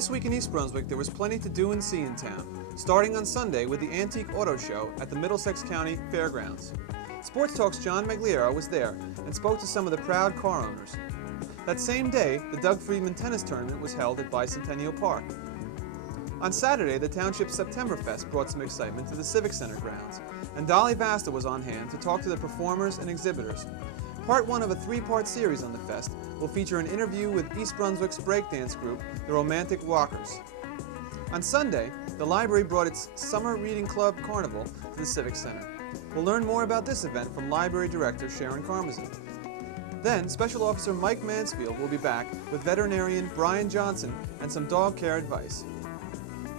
This week in East Brunswick, there was plenty to do and see in town, starting on Sunday with the Antique Auto Show at the Middlesex County Fairgrounds. Sports Talk's John Magliero was there and spoke to some of the proud car owners. That same day, the Doug Friedman tennis tournament was held at Bicentennial Park. On Saturday, the Township's Septemberfest brought some excitement to the Civic Center grounds, and Dolly Vasta was on hand to talk to the performers and exhibitors. Part one of a three-part series on the fest will feature an interview with East Brunswick's breakdance group, the Romantic Walkers. On Sunday, the library brought its Summer Reading Club Carnival to the Civic Center. We'll learn more about this event from Library Director Sharon Karmazin. Then, Special Officer Mike Mansfield will be back with veterinarian Brian Johnson and some dog care advice.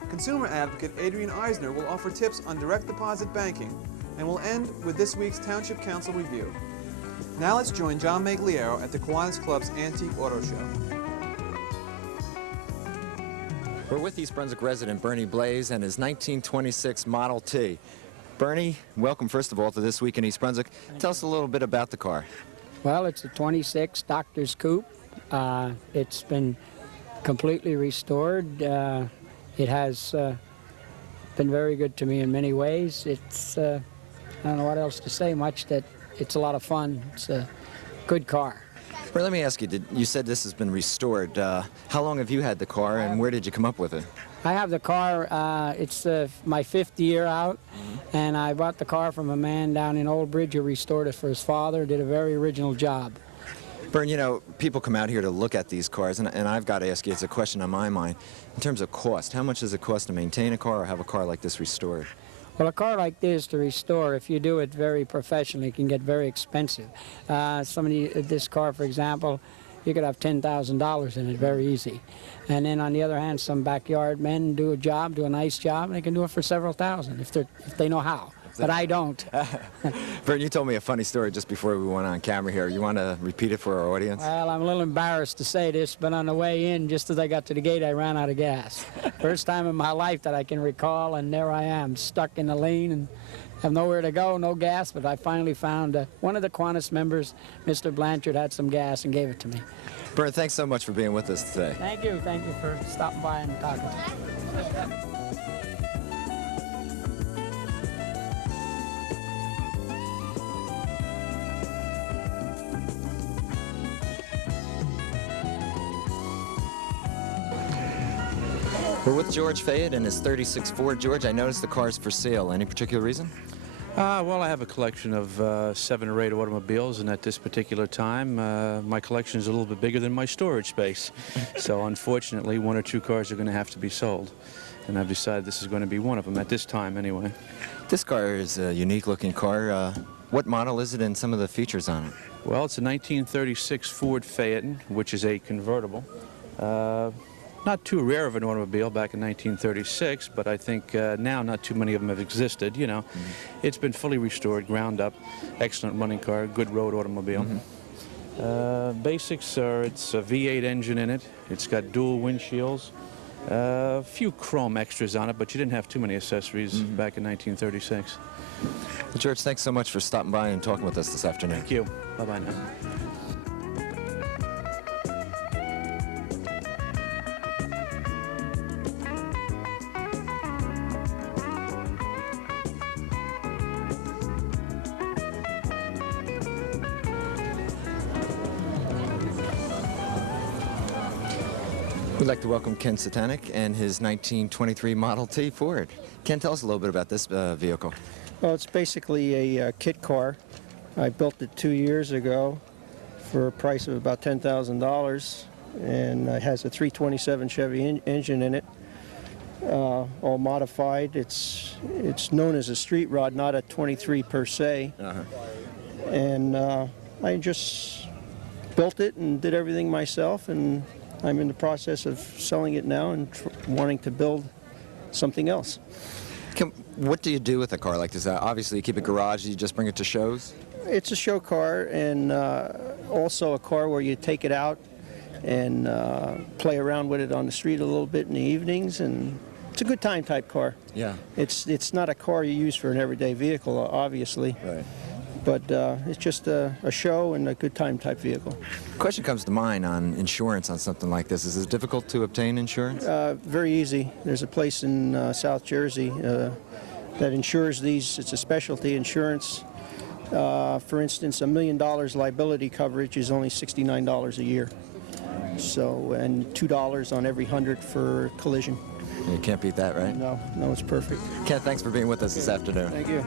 Consumer advocate Adrian Eisner will offer tips on direct deposit banking, and we'll end with this week's Township Council Review. Now let's join John Magliero at the Kiwanis Club's Antique Auto Show. We're with East Brunswick resident Bernie Blaze and his 1926 Model T. Bernie, welcome first of all to This Week in East Brunswick. Tell us a little bit about the car. Well, it's a 26 Doctor's Coupe. It's been completely restored. It has been very good to me in many ways. It's, I don't know what else to say much, that it's a lot of fun. It's a good car. Well, let me ask you, you said this has been restored. How long have you had the car and where did you come up with it? I have the car, it's my 5th year out, and I bought the car from a man down in Old Bridge who restored it for his father, did a very original job. Bern, you know, people come out here to look at these cars, and I've got to ask you, it's a question on my mind. In terms of cost, how much does it cost to maintain a car or have a car like this restored? Well, a car like this to restore, if you do it very professionally, it can get very expensive. This car, for example, you could have $10,000 in it very easy. And then on the other hand, some backyard men do a nice job, and they can do it for several thousand if they know how. But I don't. Bern, you told me a funny story just before we went on camera here. You want to repeat it for our audience? Well, I'm a little embarrassed to say this, but on the way in, just as I got to the gate, I ran out of gas. First time in my life that I can recall, and there I am, stuck in the lane and have nowhere to go, no gas, but I finally found one of the Kiwanis members, Mr. Blanchard, had some gas and gave it to me. Bern, thanks so much for being with us today. Thank you for stopping by and talking. We're with George Fayette and his 36 Ford. George, I noticed the car's for sale. Any particular reason? Well, I have a collection of 7 or 8 automobiles, and at this particular time, my collection is a little bit bigger than my storage space. So unfortunately, 1 or 2 cars are going to have to be sold. And I've decided this is going to be one of them, at this time anyway. This car is a unique-looking car. What model is it and some of the features on it? Well, it's a 1936 Ford Phaeton, which is a convertible. Not too rare of an automobile back in 1936, but I think now not too many of them have existed, you know. It's been fully restored, ground up, excellent running car, good road automobile. Basics are, it's a V8 engine in it, it's got dual windshields, a few chrome extras on it, but you didn't have too many accessories back in 1936. Well, George, thanks so much for stopping by and talking with us this afternoon. Thank you. Bye-bye now. We'd like to welcome Ken Satanik and his 1923 Model T Ford. Ken, tell us a little bit about this vehicle. Well, it's basically a kit car. I built it 2 years ago for a price of about $10,000, and it has a 327 Chevy engine in it, all modified. It's known as a street rod, not a 23 per se. And I just built it and did everything myself, and I'm in the process of selling it now and wanting to build something else. What do you do with a car like this? Obviously, you keep a garage. You just bring it to shows? It's a show car, and also a car where you take it out and play around with it on the street a little bit in the evenings, and it's a good time type car. Yeah. It's not a car you use for an everyday vehicle, obviously. Right. But it's just a show and a good time type vehicle. Question comes to mind on insurance on something like this. Is it difficult to obtain insurance? Very easy. There's a place in South Jersey that insures these. It's a specialty insurance. For instance, $1 million liability coverage is only $69 a year. So, and $2 on every 100 for collision. You can't beat that, right? No, it's perfect. Ken, thanks for being with us this afternoon. Thank you.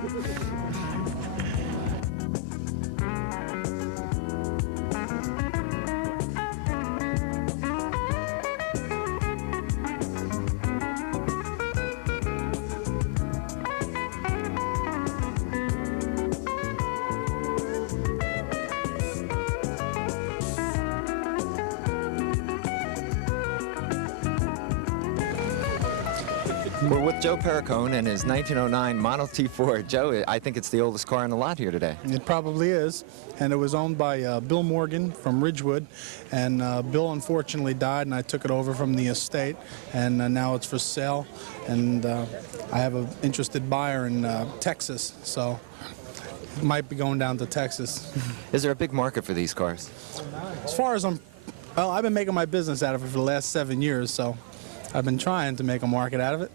We're with Joe Perricone and his 1909 Model T Ford. Joe, I think it's the oldest car on the lot here today. It probably is, and it was owned by Bill Morgan from Ridgewood, and Bill unfortunately died, and I took it over from the estate, and now it's for sale, and I have an interested buyer in Texas, so it might be going down to Texas. Is there a big market for these cars? As far as I've been making my business out of it for the last 7 years, so I've been trying to make a market out of it.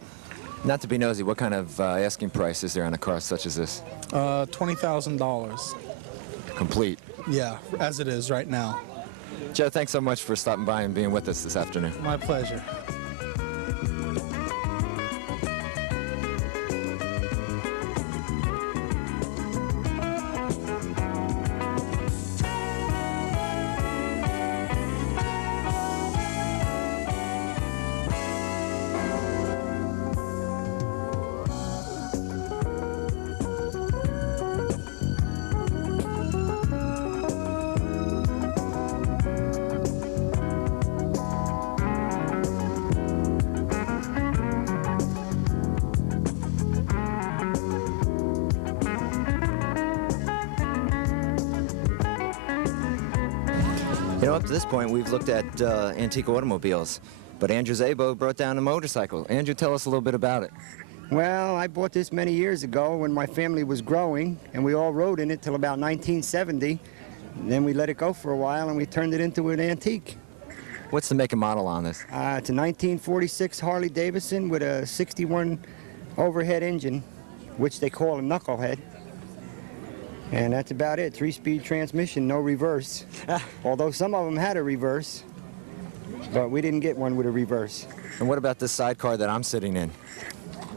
Not to be nosy, what kind of asking price is there on a car such as this? $20,000. Complete. Yeah, as it is right now. Joe, thanks so much for stopping by and being with us this afternoon. My pleasure. You know, up to this point, we've looked at antique automobiles, but Andrew Szabo brought down a motorcycle. Andrew, tell us a little bit about it. Well, I bought this many years ago when my family was growing, and we all rode in it till about 1970. And then we let it go for a while, and we turned it into an antique. What's the make and model on this? It's a 1946 Harley Davidson with a 61 overhead engine, which they call a knucklehead. And that's about it. 3-speed transmission, no reverse. Although some of them had a reverse, but we didn't get one with a reverse. And what about this sidecar that I'm sitting in?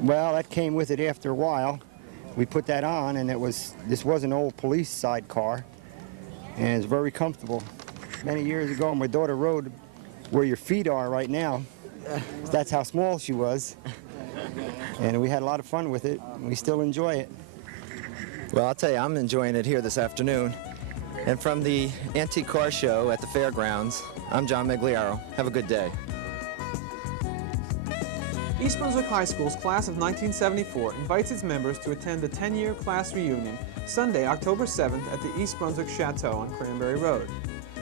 Well, that came with it after a while. We put that on, and this was an old police sidecar, and it's very comfortable. Many years ago, my daughter rode where your feet are right now. That's how small she was. And we had a lot of fun with it, and we still enjoy it. Well, I'll tell you, I'm enjoying it here this afternoon. And from the Antique Car Show at the fairgrounds, I'm John Magliaro. Have a good day. East Brunswick High School's class of 1974 invites its members to attend the 10-year class reunion Sunday, October 7th at the East Brunswick Chateau on Cranberry Road.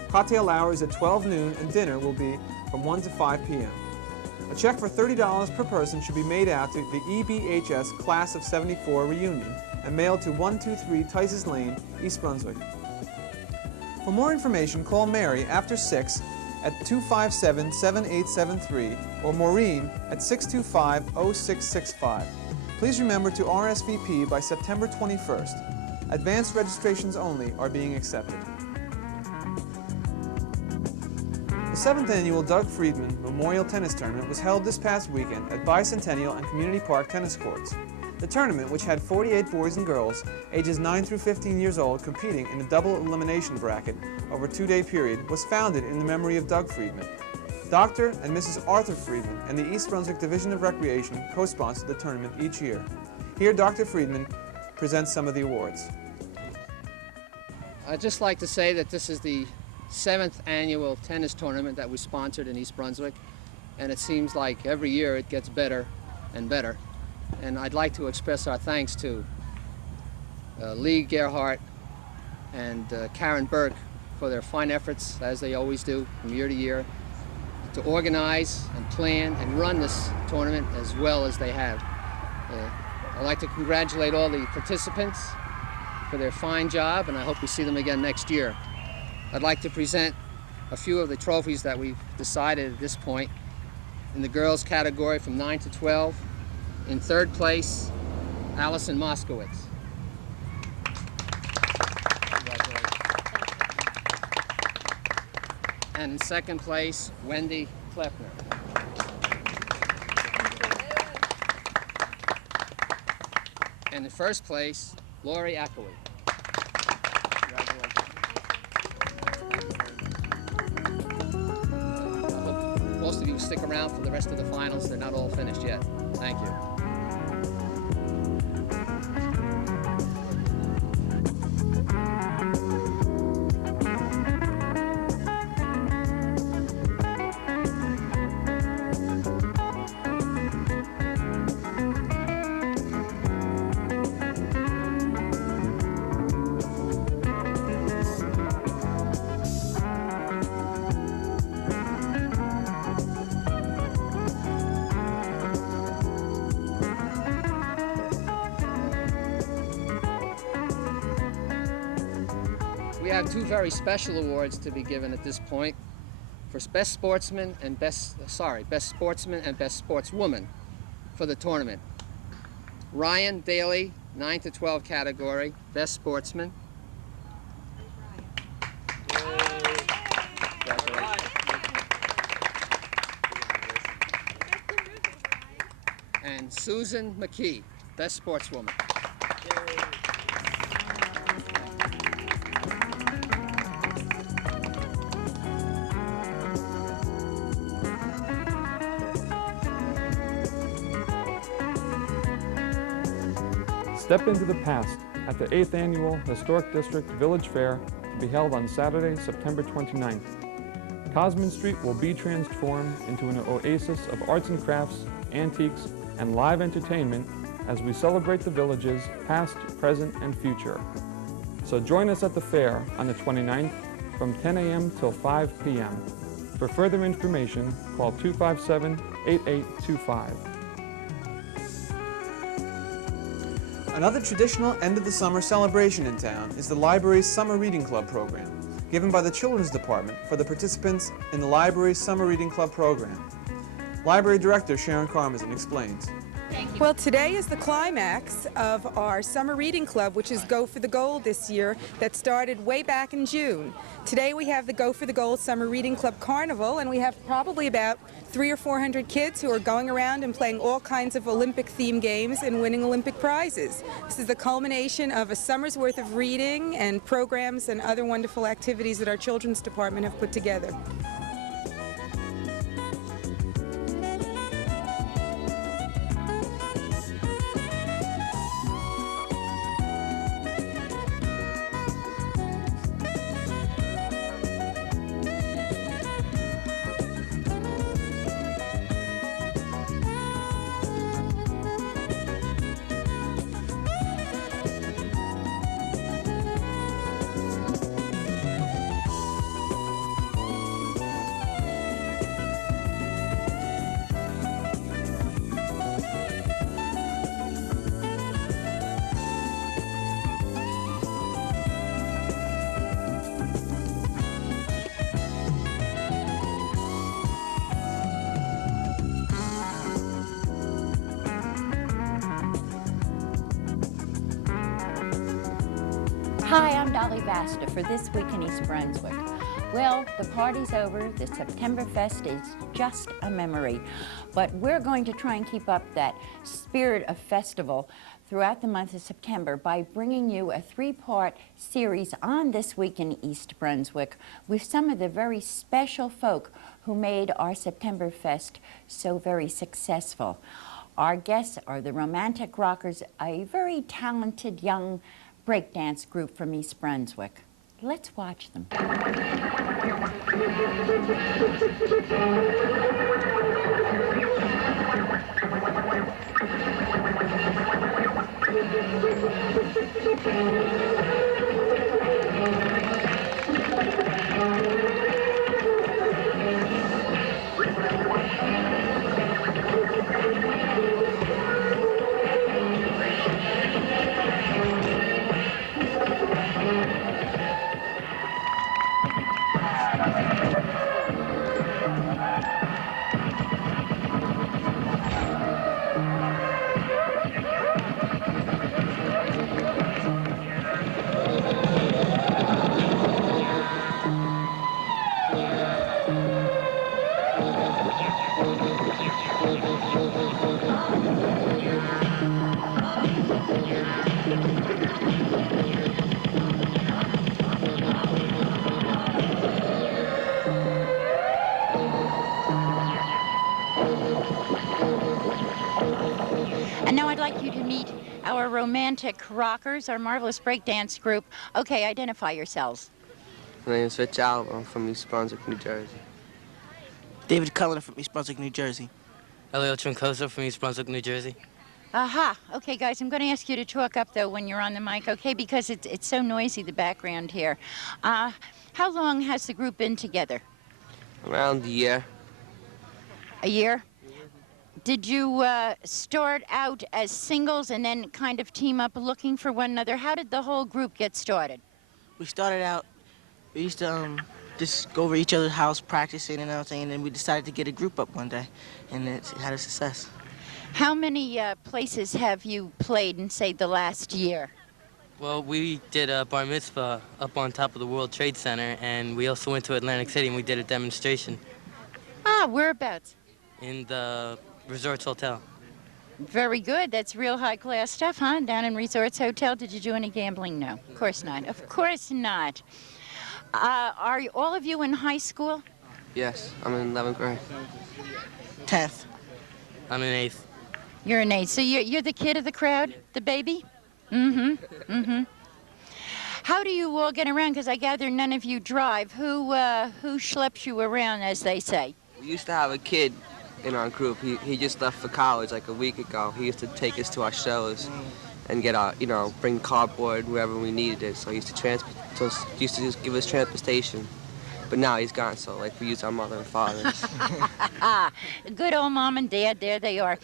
Cocktail hours at 12 noon and dinner will be from 1 to 5 p.m. A check for $30 per person should be made out to the EBHS Class of 74 reunion and mailed to 123 Tices Lane, East Brunswick. For more information, call Mary after 6 at 257-7873 or Maureen at 625-0665. Please remember to RSVP by September 21st. Advanced registrations only are being accepted. The 7th annual Doug Friedman Memorial Tennis Tournament was held this past weekend at Bicentennial and Community Park Tennis Courts. The tournament, which had 48 boys and girls ages 9 through 15 years old competing in a double elimination bracket over a 2-day period, was founded in the memory of Doug Friedman. Dr. and Mrs. Arthur Friedman and the East Brunswick Division of Recreation co-sponsor the tournament each year. Here, Dr. Friedman presents some of the awards. I'd just like to say that this is the 7th annual tennis tournament that we sponsored in East Brunswick, and it seems like every year it gets better and better. And I'd like to express our thanks to Lee Gerhardt and Karen Burke for their fine efforts, as they always do from year to year, to organize and plan and run this tournament as well as they have. I'd like to congratulate all the participants for their fine job, and I hope we see them again next year. I'd like to present a few of the trophies that we've decided at this point. In the girls category from 9 to 12, in third place, Allison Moskowitz. And in second place, Wendy Kleffner. And in first place, Lori Ackley. Most of you stick around for the rest of the finals. They're not all finished yet. Thank you. We have two very special awards to be given at this point for best sportsman and best sportswoman for the tournament. Ryan Daly, 9 to 12 category, best sportsman. And Susan McKee, best sportswoman. Step into the past at the 8th Annual Historic District Village Fair to be held on Saturday, September 29th. Cosman Street will be transformed into an oasis of arts and crafts, antiques, and live entertainment as we celebrate the village's past, present, and future. So join us at the fair on the 29th from 10 a.m. till 5 p.m. For further information, call 257-8825. Another traditional end-of-the-summer celebration in town is the library's Summer Reading Club program, given by the Children's Department for the participants in the library's Summer Reading Club program. Library Director Sharon Karmazin explains. Well, today is the climax of our Summer Reading Club, which is Go for the Gold this year, that started way back in June. Today we have the Go for the Gold Summer Reading Club Carnival, and we have probably about 300 or 400 kids who are going around and playing all kinds of Olympic-themed games and winning Olympic prizes. This is the culmination of a summer's worth of reading and programs and other wonderful activities that our Children's Department have put together. Hi, I'm Dolly Vasta for This Week in East Brunswick. Well, the party's over. The Septemberfest is just a memory. But we're going to try and keep up that spirit of festival throughout the month of September by bringing you a three-part series on This Week in East Brunswick with some of the very special folk who made our Septemberfest so very successful. Our guests are the Romantic Rockers, a very talented young breakdance group from East Brunswick. Let's watch them. romantic rockers, our marvelous breakdance group. Okay, identify yourselves. My name is Rich Alba. I'm from East Brunswick, New Jersey. David Cullen from East Brunswick, New Jersey. Elio Trincoso from East Brunswick, New Jersey. Aha. Okay, guys, I'm going to ask you to talk up, though, when you're on the mic, okay? Because it's so noisy, the background here. How long has the group been together? Around a year. A year? Did you start out as singles and then kind of team up looking for one another? How did the whole group get started? We started out, we used to just go over each other's house practicing and everything, and then we decided to get a group up one day, and it had a success. How many places have you played in, say, the last year? Well, we did a bar mitzvah up on top of the World Trade Center, and we also went to Atlantic City and we did a demonstration. Ah, whereabouts? In the Resorts Hotel. Very good. That's real high-class stuff, huh? Down in Resorts Hotel. Did you do any gambling? No, of course not. Of course not. Are all of you in high school? Yes, I'm in 11th grade. 10th. I'm in 8th. You're in 8th. So you're the kid of the crowd? The baby? Mm-hmm. Mm-hmm. How do you all get around? Because I gather none of you drive. Who schleps you around, as they say? We used to have a kid in our group. He just left for college like a week ago. He used to take us to our shows and get our, bring cardboard wherever we needed it. So he used to just give us transportation. But now he's gone, so we use our mother and fathers. Good old mom and dad, there they are.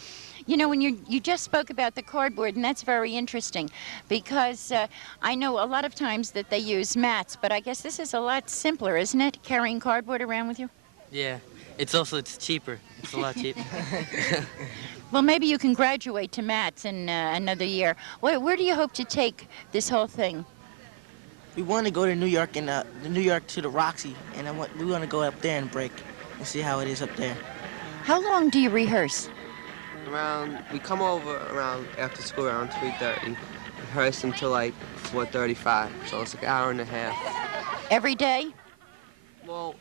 You know, when you just spoke about the cardboard, and that's very interesting, because I know a lot of times that they use mats, but I guess this is a lot simpler, isn't it, carrying cardboard around with you? Yeah, it's cheaper. It's a lot cheaper. Well, maybe you can graduate to mats in another year. Where do you hope to take this whole thing? We want to go to New York and New York to the Roxy, and we want to go up there and break and see how it is up there. How long do you rehearse? We come over around after school around 3:30, rehearse until 4:35, so it's an hour and a half. Every day? Well,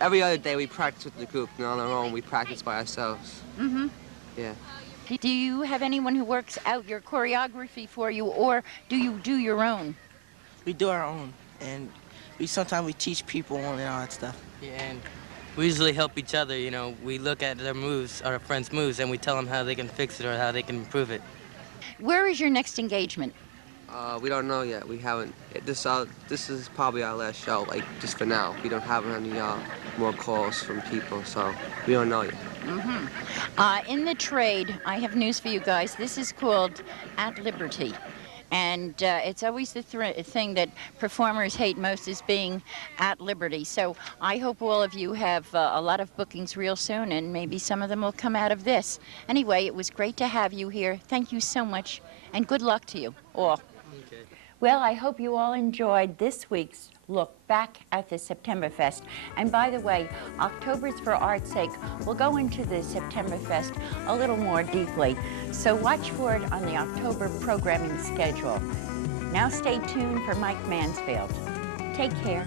every other day we practice with the group, and on our own we practice by ourselves. Mm-hmm. Yeah. Do you have anyone who works out your choreography for you, or do you do your own? We do our own, and sometimes we teach people and all that stuff. Yeah, and we usually help each other, We look at their moves, our friends' moves, and we tell them how they can fix it or how they can improve it. Where is your next engagement? We don't know yet. We haven't. This is probably our last show, just for now. We don't have any more calls from people, so we don't know yet. Mm-hmm. In the trade, I have news for you guys. This is called At Liberty. And it's always the thing that performers hate most is being at liberty. So I hope all of you have a lot of bookings real soon, and maybe some of them will come out of this. Anyway, it was great to have you here. Thank you so much, and good luck to you all. Okay. Well, I hope you all enjoyed this week's look back at the Septemberfest. And by the way, October's for Art's sake, we'll go into the Septemberfest a little more deeply. So watch for it on the October programming schedule. Now stay tuned for Mike Mansfield. Take care.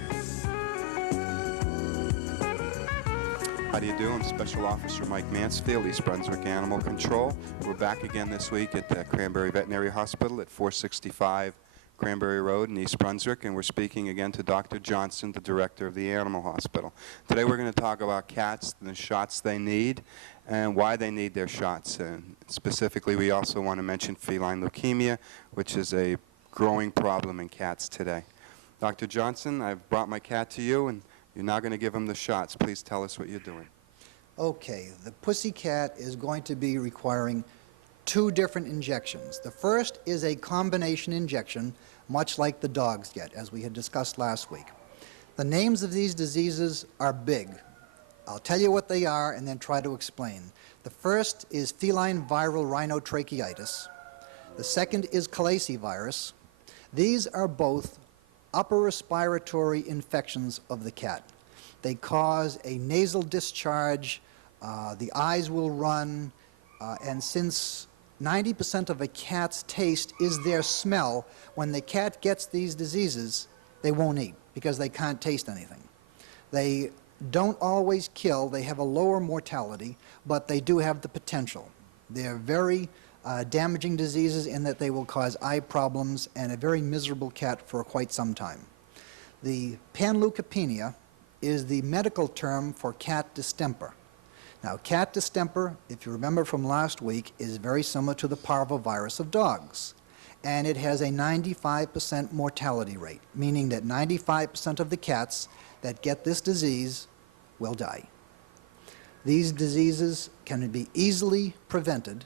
How do you do? I'm Special Officer Mike Mansfield, East Brunswick Animal Control. We're back again this week at the Cranberry Veterinary Hospital at 465 Cranberry Road in East Brunswick, and we're speaking again to Dr. Johnson, the director of the animal hospital. Today we're going to talk about cats and the shots they need and why they need their shots. And specifically, we also want to mention feline leukemia, which is a growing problem in cats today. Dr. Johnson, I've brought my cat to you, and you're now going to give him the shots. Please tell us what you're doing. Okay, the pussy cat is going to be requiring 2 different injections. The first is a combination injection, much like the dogs get, as we had discussed last week. The names of these diseases are big. I'll tell you what they are and then try to explain. The first is feline viral rhinotracheitis. The second is chalacivirus. These are both upper respiratory infections of the cat. They cause a nasal discharge, the eyes will run, and since 90% of a cat's taste is their smell, when the cat gets these diseases, they won't eat because they can't taste anything. They don't always kill. They have a lower mortality, but they do have the potential. They're very damaging diseases in that they will cause eye problems and a very miserable cat for quite some time. The panleukopenia is the medical term for cat distemper. Now, cat distemper, if you remember from last week, is very similar to the parvovirus of dogs. And it has a 95% mortality rate, meaning that 95% of the cats that get this disease will die. These diseases can be easily prevented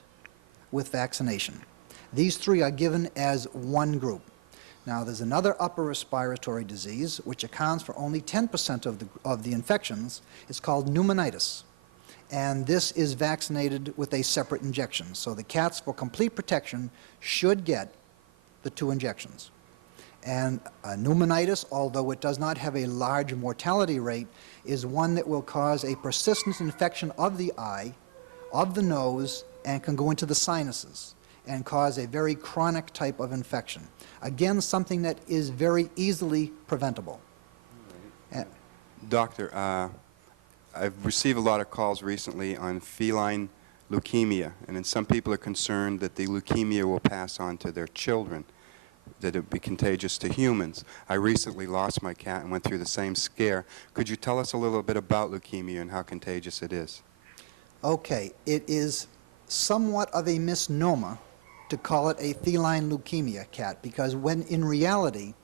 with vaccination. These three are given as one group. Now, there's another upper respiratory disease which accounts for only 10% of the infections. It's called pneumonitis. And this is vaccinated with a separate injection. So the cats, for complete protection, should get the 2 injections. And pneumonitis, although it does not have a large mortality rate, is one that will cause a persistent infection of the eye, of the nose, and can go into the sinuses and cause a very chronic type of infection. Again, something that is very easily preventable. Doctor, I've received a lot of calls recently on feline leukemia, and then some people are concerned that the leukemia will pass on to their children, that it would be contagious to humans. I recently lost my cat and went through the same scare. Could you tell us a little bit about leukemia and how contagious it is? Okay, it is somewhat of a misnomer to call it a feline leukemia cat, because when in reality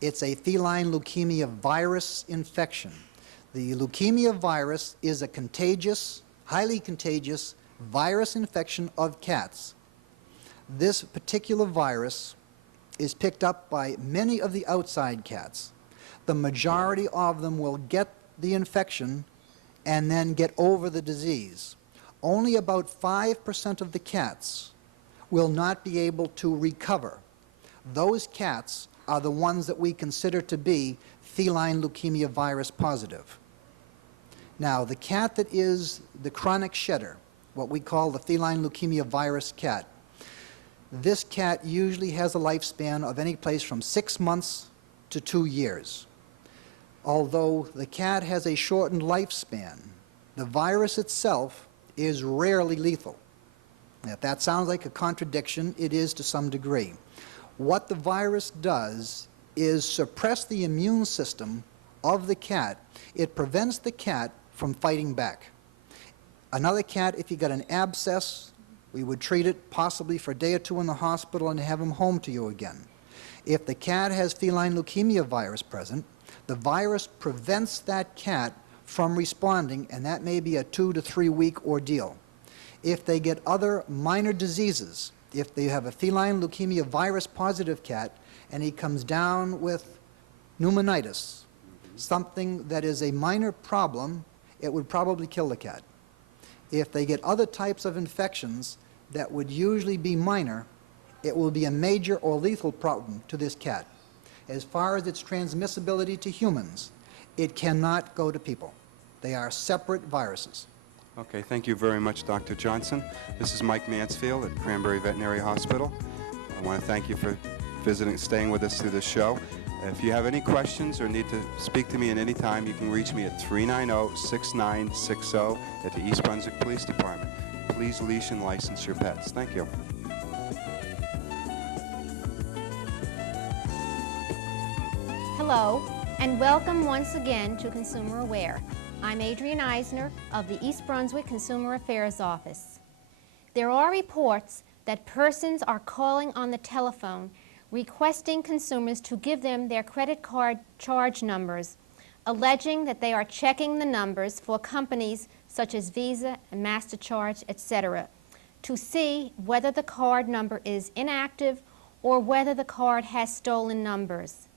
it's a feline leukemia virus infection. The leukemia virus is a contagious, highly contagious virus infection of cats. This particular virus is picked up by many of the outside cats. The majority of them will get the infection and then get over the disease. Only about 5% of the cats will not be able to recover. Those cats are the ones that we consider to be feline leukemia virus positive. Now, the cat that is the chronic shedder, what we call the feline leukemia virus cat, this cat usually has a lifespan of any place from 6 months to 2 years. Although the cat has a shortened lifespan, the virus itself is rarely lethal. Now, if that sounds like a contradiction, it is to some degree. What the virus does is suppress the immune system of the cat. It prevents the cat from fighting back. Another cat, if he got an abscess, we would treat it possibly for a day or 2 in the hospital and have him home to you again. If the cat has feline leukemia virus present, the virus prevents that cat from responding, and that may be a 2 to 3 week ordeal. If they get other minor diseases, if they have a feline leukemia virus positive cat and he comes down with pneumonitis, something that is a minor problem, it would probably kill the cat. If they get other types of infections that would usually be minor, it will be a major or lethal problem to this cat. As far as its transmissibility to humans, it cannot go to people. They are separate viruses. Okay, thank you very much, Dr. Johnson. This is Mike Mansfield at Cranberry Veterinary Hospital. I want to thank you for staying with us through the show. If you have any questions or need to speak to me at any time, you can reach me at 390-6960 at the East Brunswick Police Department. Please leash and license your pets. Thank you. Hello, and welcome once again to Consumer Aware. I'm Adrienne Eisner of the East Brunswick Consumer Affairs Office. There are reports that persons are calling on the telephone requesting consumers to give them their credit card charge numbers, alleging that they are checking the numbers for companies such as Visa and MasterCharge, etc., to see whether the card number is inactive or whether the card has stolen numbers.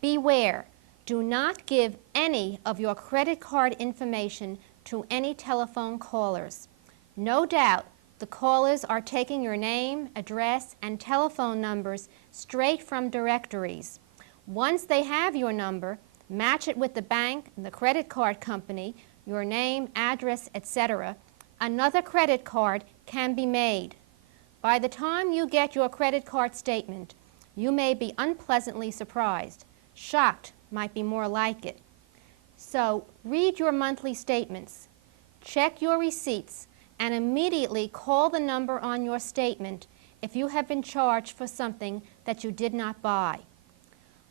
Beware. Do not give any of your credit card information to any telephone callers. No doubt, the callers are taking your name, address, and telephone numbers straight from directories. Once they have your number, match it with the bank and the credit card company, your name, address, etc., another credit card can be made. By the time you get your credit card statement, you may be unpleasantly surprised. Shocked might be more like it. So read your monthly statements, check your receipts, and immediately call the number on your statement if you have been charged for something that you did not buy.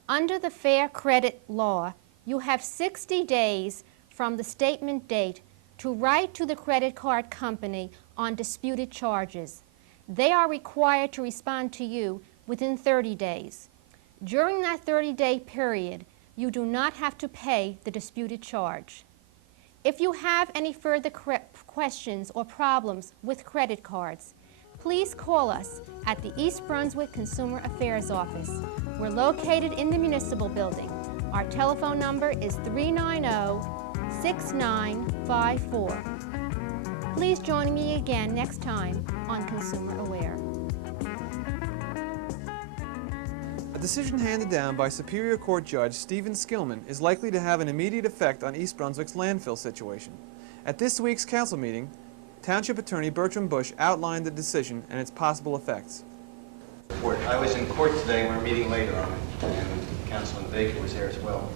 Under the Fair Credit Law, you have 60 days from the statement date to write to the credit card company on disputed charges. They are required to respond to you within 30 days. During that 30-day period, you do not have to pay the disputed charge. If you have any further questions or problems with credit cards, please call us at the East Brunswick Consumer Affairs Office. We're located in the municipal building. Our telephone number is 390-6954. Please join me again next time on Consumer Aware. A decision handed down by Superior Court Judge Stephen Skillman is likely to have an immediate effect on East Brunswick's landfill situation. At this week's council meeting, Township Attorney Bertram Bush outlined the decision and its possible effects. I was in court today and we were meeting later on it, and Councilman Baker was there as well.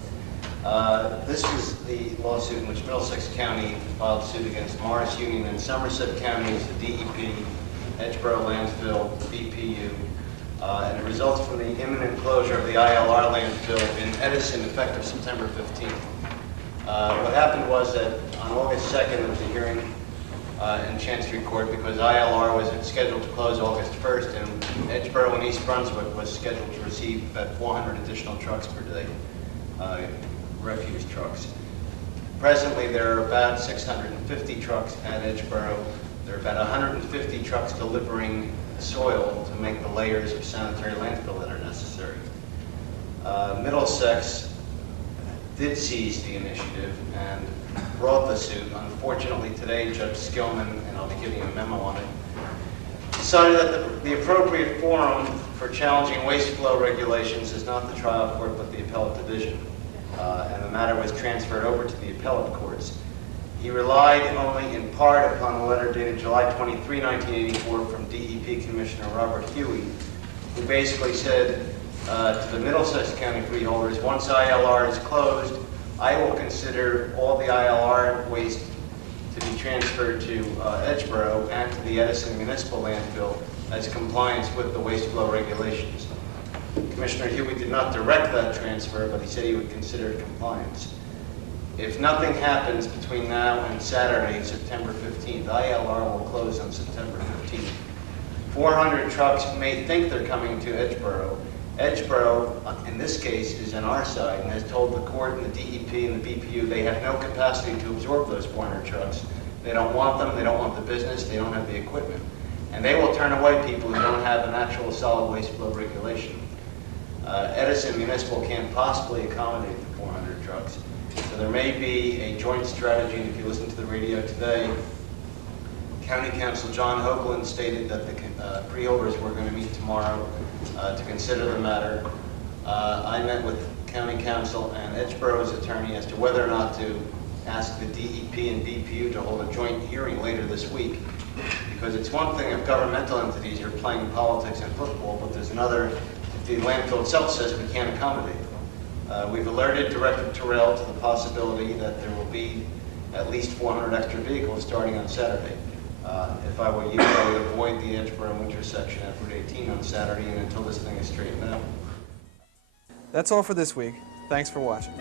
This was the lawsuit in which Middlesex County filed suit against Morris Union and Somerset Counties, the DEP, Edgeboro Landfill, BPU, and it results from the imminent closure of the ILR landfill in Edison effective September 15th. What happened was that on August 2nd there was a hearing in Chancery Court because ILR was scheduled to close August 1st and Edgeboro and East Brunswick was scheduled to receive about 400 additional trucks per day, refuse trucks. Presently there are about 650 trucks at Edgeboro. There are about 150 trucks delivering soil to make the layers of sanitary landfill that are necessary. Middlesex did seize the initiative and brought the suit. Unfortunately today, Judge Skillman, and I'll be giving you a memo on it, decided that the appropriate forum for challenging waste flow regulations is not the trial court but the appellate division. And the matter was transferred over to the appellate courts. He relied only in part upon a letter dated July 23, 1984 from DEP Commissioner Robert Huey, who basically said to the Middlesex County freeholders, once ILR is closed, I will consider all the ILR waste to be transferred to Edgeboro and to the Edison Municipal Landfill as compliance with the waste flow regulations. Commissioner Huey did not direct that transfer, but he said he would consider it compliance. If nothing happens between now and Saturday, September 15th, ILR will close on September 15th. 400 trucks may think they're coming to Edgeboro. Edgeboro, in this case, is on our side and has told the court and the DEP and the BPU they have no capacity to absorb those 400 trucks. They don't want them, they don't want the business, they don't have the equipment. And they will turn away people who don't have an actual solid waste flow regulation. Edison Municipal can't possibly accommodate the 400 trucks. So there may be a joint strategy, and if you listen to the radio today, County Council John Hoagland stated that the freeholders were going to meet tomorrow to consider the matter. I met with County Council and Edgeboro's attorney as to whether or not to ask the DEP and BPU to hold a joint hearing later this week. Because it's one thing if governmental entities are playing politics and football, but there's another if the landfill itself says we can't accommodate. We've alerted Director Terrell to the possibility that there will be at least 400 extra vehicles starting on Saturday. If I were you, I would avoid the Edgeboro intersection at Route 18 on Saturday and until this thing is straightened out. That's all for this week. Thanks for watching.